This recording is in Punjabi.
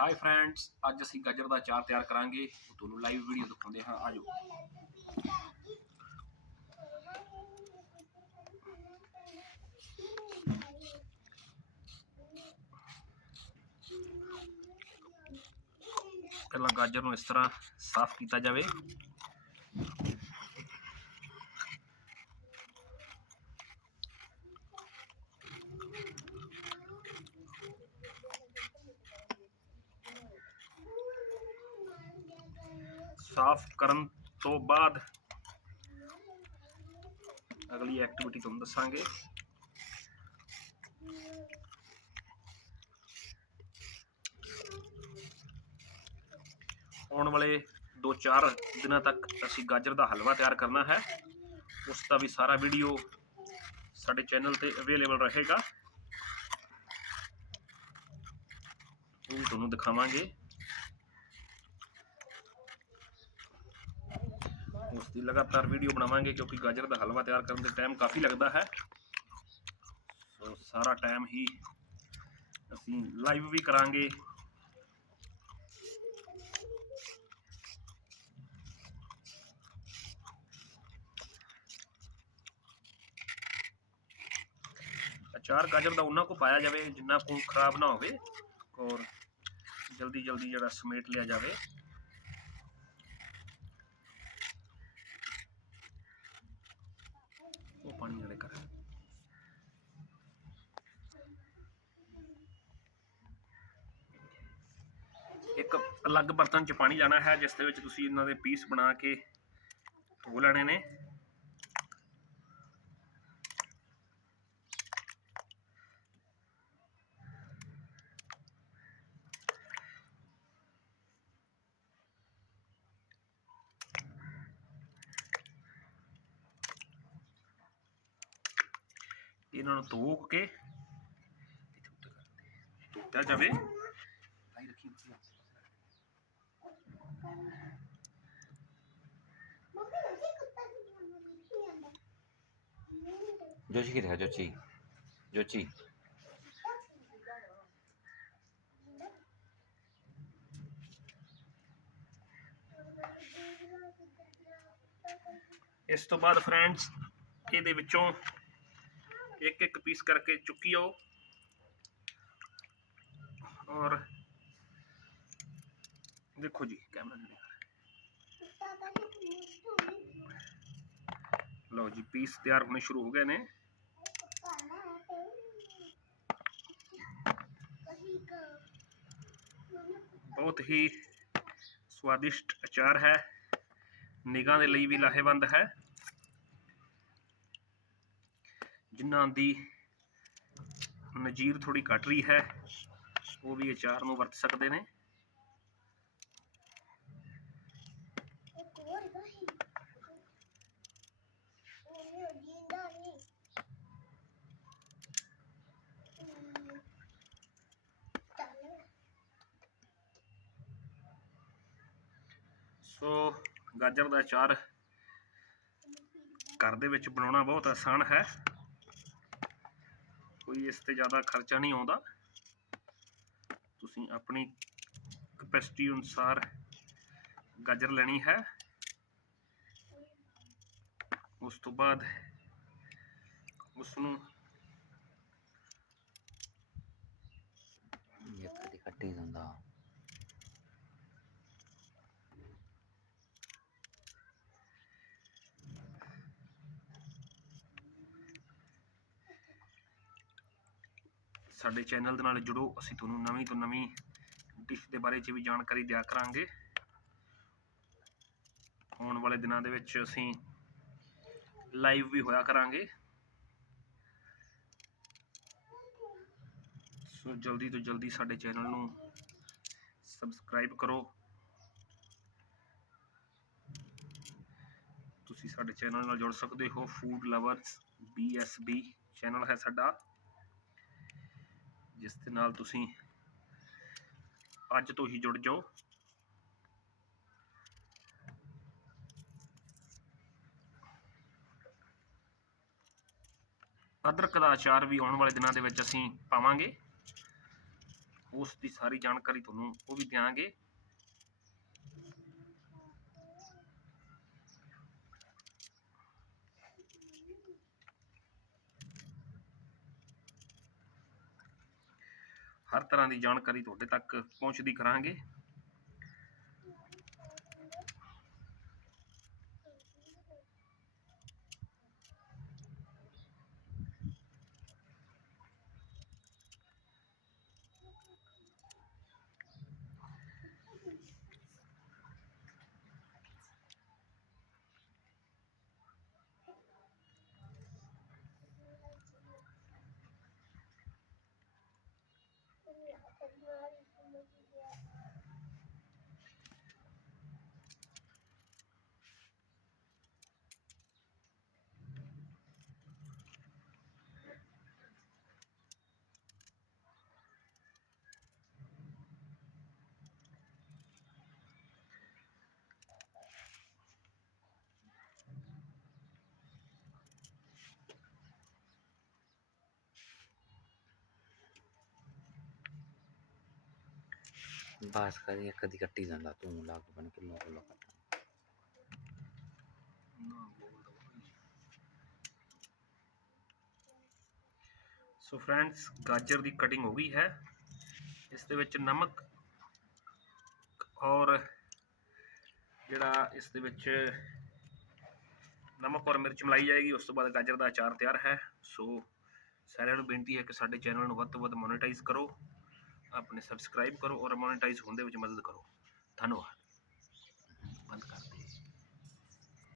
ਹਾਈ ਫਰੈਂਡਸ ਅੱਜ ਅਸੀਂ ਗਾਜਰ ਦਾ ਚਾਰ ਤਿਆਰ ਕਰਾਂਗੇ। ਉਹ ਤੁਹਾਨੂੰ ਲਾਈਵ ਵੀਡੀਓ ਦਿਖਾਉਂਦੇ ਹਾਂ ਆਜੋ ਪਹਿਲਾਂ ਗਾਜਰ ਨੂੰ ਇਸ ਤਰ੍ਹਾਂ ਸਾਫ਼ ਕੀਤਾ ਜਾਵੇ। ਸਾਫ਼ ਕਰਨ ਤੋਂ ਬਾਅਦ ਅਗਲੀ ਐਕਟੀਵਿਟੀ ਤੁਹਾਨੂੰ ਦੱਸਾਂਗੇ। ਆਉਣ ਵਾਲੇ 2-4 ਦਿਨਾਂ ਤੱਕ ਅਸੀਂ ਗਾਜਰ ਦਾ ਹਲਵਾ ਤਿਆਰ ਕਰਨਾ ਹੈ। ਉਸ ਦਾ ਵੀ ਸਾਰਾ ਵੀਡੀਓ ਸਾਡੇ ਚੈਨਲ ਤੇ ਅਵੇਲੇਬਲ ਰਹੇਗਾ। ਉਹ ਵੀ ਤੁਹਾਨੂੰ ਦਿਖਾਵਾਂਗੇ। ਉਸ ਦੀ ਲਗਾਤਾਰ ਵੀਡੀਓ ਬਣਾਵਾਂਗੇ ਕਿਉਂਕਿ ਗਾਜਰ ਦਾ ਹਲਵਾ ਤਿਆਰ ਕਰਨ ਦੇ ਟਾਈਮ ਕਾਫੀ ਲੱਗਦਾ ਹੈ। ਸੋ ਸਾਰਾ ਟਾਈਮ ਹੀ ਅਸੀਂ ਲਾਈਵ ਵੀ ਕਰਾਂਗੇ। ਅਚਾਰ ਗਾਜਰ ਦਾ ਉਹਨਾਂ ਕੋ ਪਾਇਆ ਜਾਵੇ, ਜਿੰਨਾ ਕੋ ਖਰਾਬ ਨਾ ਹੋਵੇ ਔਰ ਜਲਦੀ ਜਲਦੀ ਜਿਹੜਾ ਸਮੇਟ ਲਿਆ ਜਾਵੇ। ਉਹ ਪਾਣੀ ਜਿਹੜੇ ਕਰ ਇੱਕ ਅਲੱਗ ਬਰਤਨ 'ਚ ਪਾਣੀ ਲੈਣਾ ਹੈ, ਜਿਸ ਦੇ ਵਿੱਚ ਤੁਸੀਂ ਇਹਨਾਂ ਦੇ ਪੀਸ ਬਣਾ ਕੇ ਧੋ ਲੈਣੇ ਨੇ। ਇਹਨਾਂ ਨੂੰ ਧੋ ਕੇ ਧੋਤਾ ਜਾਵੇ। ਕਿੱਥੇ ਹੈ ਜੋਚੀ ਜੋਚੀ ਇਸ ਤੋਂ ਬਾਅਦ ਫਰੈਂਡਸ ਇਹਦੇ ਵਿੱਚੋਂ ਇੱਕ ਇੱਕ ਪੀਸ ਕਰਕੇ ਚੁੱਕੀਓ ਔਰ ਦੇਖੋ ਜੀ ਕੈਮਰਾ ਨਹੀਂ ਲਓ ਜੀ ਪੀਸ ਤਿਆਰ ਹੋਣੇ ਸ਼ੁਰੂ ਹੋ ਗਏ ਨੇ ਬਹੁਤ ਹੀ ਸਵਾਦਿਸ਼ਟ ਅਚਾਰ ਹੈ ਨਿਗਾਹ ਦੇ ਲਈ ਵੀ ਲਾਹੇਵੰਦ ਹੈ ਜਿਨ੍ਹਾਂ ਦੀ ਨਜ਼ੀਰ ਥੋੜੀ ਘਟ ਰਹੀ ਹੈ, ਉਹ ਵੀ ਅਚਾਰ ਨੂੰ ਵਰਤ ਸਕਦੇ ਨੇ। ਸੋ ਗਾਜਰ ਦਾ ਅਚਾਰ ਘਰ ਦੇ ਵਿੱਚ ਬਣਾਉਣਾ ਬਹੁਤ ਆਸਾਨ ਹੈ। ਕੋਈ ਇਸ ਤੇ ਜ਼ਿਆਦਾ ਖਰਚਾ ਨਹੀਂ ਆਉਂਦਾ। ਤੁਸੀਂ ਆਪਣੀ ਕਪੈਸਿਟੀ ਅਨੁਸਾਰ ਗਾਜਰ ਲੈਣੀ ਹੈ। ਉਸ ਤੋਂ ਬਾਅਦ ਉਸ ਨੂੰ ਇਹ ਕਦੀ ਕੱਟੀ ਜਾਂਦਾ। ਸਾਡੇ ਚੈਨਲ ਦੇ ਨਾਲ ਜੁੜੋ। ਅਸੀਂ ਤੁਹਾਨੂੰ ਨਵੀਂ ਤੋਂ ਨਵੀਂ ਡਿਸ਼ ਦੇ ਬਾਰੇ 'ਚ ਵੀ ਜਾਣਕਾਰੀ ਦਿਆ ਕਰਾਂਗੇ। ਆਉਣ ਵਾਲੇ ਦਿਨਾਂ ਦੇ ਵਿੱਚ ਅਸੀਂ ਲਾਈਵ ਵੀ ਹੋਇਆ ਕਰਾਂਗੇ। ਸੋ ਜਲਦੀ ਤੋਂ ਜਲਦੀ ਸਾਡੇ ਚੈਨਲ ਨੂੰ ਸਬਸਕ੍ਰਾਈਬ ਕਰੋ। ਤੁਸੀਂ ਸਾਡੇ ਚੈਨਲ ਨਾਲ ਜੁੜ ਸਕਦੇ ਹੋ। ਫੂਡ ਲਵਰਸ BSB ਚੈਨਲ ਹੈ ਸਾਡਾ। ਜਿਸ ਦੇ ਨਾਲ ਤੁਸੀਂ ਅੱਜ ਤੋਂ ਹੀ ਜੁੜ ਜਾਓ। ਅਦਰਕ ਦਾ ਅਚਾਰ ਵੀ ਆਉਣ ਵਾਲੇ ਦਿਨਾਂ ਦੇ ਵਿੱਚ ਅਸੀਂ ਪਾਵਾਂਗੇ। ਉਸ ਦੀ ਸਾਰੀ ਜਾਣਕਾਰੀ ਤੁਹਾਨੂੰ ਉਹ ਵੀ ਦਿਆਂਗੇ। ਹਰ ਤਰ੍ਹਾਂ ਦੀ ਜਾਣਕਾਰੀ ਤੁਹਾਡੇ ਤੱਕ ਪਹੁੰਚਦੀ ਕਰਾਂਗੇ। ਬਸ ਕਦੀ ਕਦੀ ਕੱਟੀ ਜਾਂਦਾ, ਤੂੰ ਲੱਗ ਬਣ ਕਿਲੋ ਕਿਲੋ ਕੱਟ ਸੋ ਫਰੈਂਡਸ, ਗਾਜਰ ਦੀ ਕਟਿੰਗ ਹੋ ਗਈ ਹੈ। ਇਸ ਦੇ ਵਿੱਚ ਨਮਕ ਔਰ ਜਿਹੜਾ ਇਸ ਦੇ ਵਿੱਚ ਨਮਕ ਔਰ ਮਿਰਚ ਮਿਲਾਈ ਜਾਏਗੀ, ਉਸ ਤੋਂ ਬਾਅਦ ਗਾਜਰ ਦਾ ਅਚਾਰ ਤਿਆਰ ਹੈ। ਸੋ ਸਾਰਿਆਂ ਨੂੰ ਬੇਨਤੀ ਹੈ ਕਿ ਸਾਡੇ ਚੈਨਲ ਨੂੰ ਵੱਧ ਤੋਂ ਵੱਧ ਮੋਨੇਟਾਈਜ਼ ਕਰੋ। ਆਪਣੇ ਸਬਸਕ੍ਰਾਈਬ ਕਰੋ ਔਰ ਮੋਨੇਟਾਈਜ਼ ਹੋਣ ਦੇ ਵਿੱਚ ਮਦਦ ਕਰੋ। ਧੰਨਵਾਦ। ਬੰਦ ਕਰ।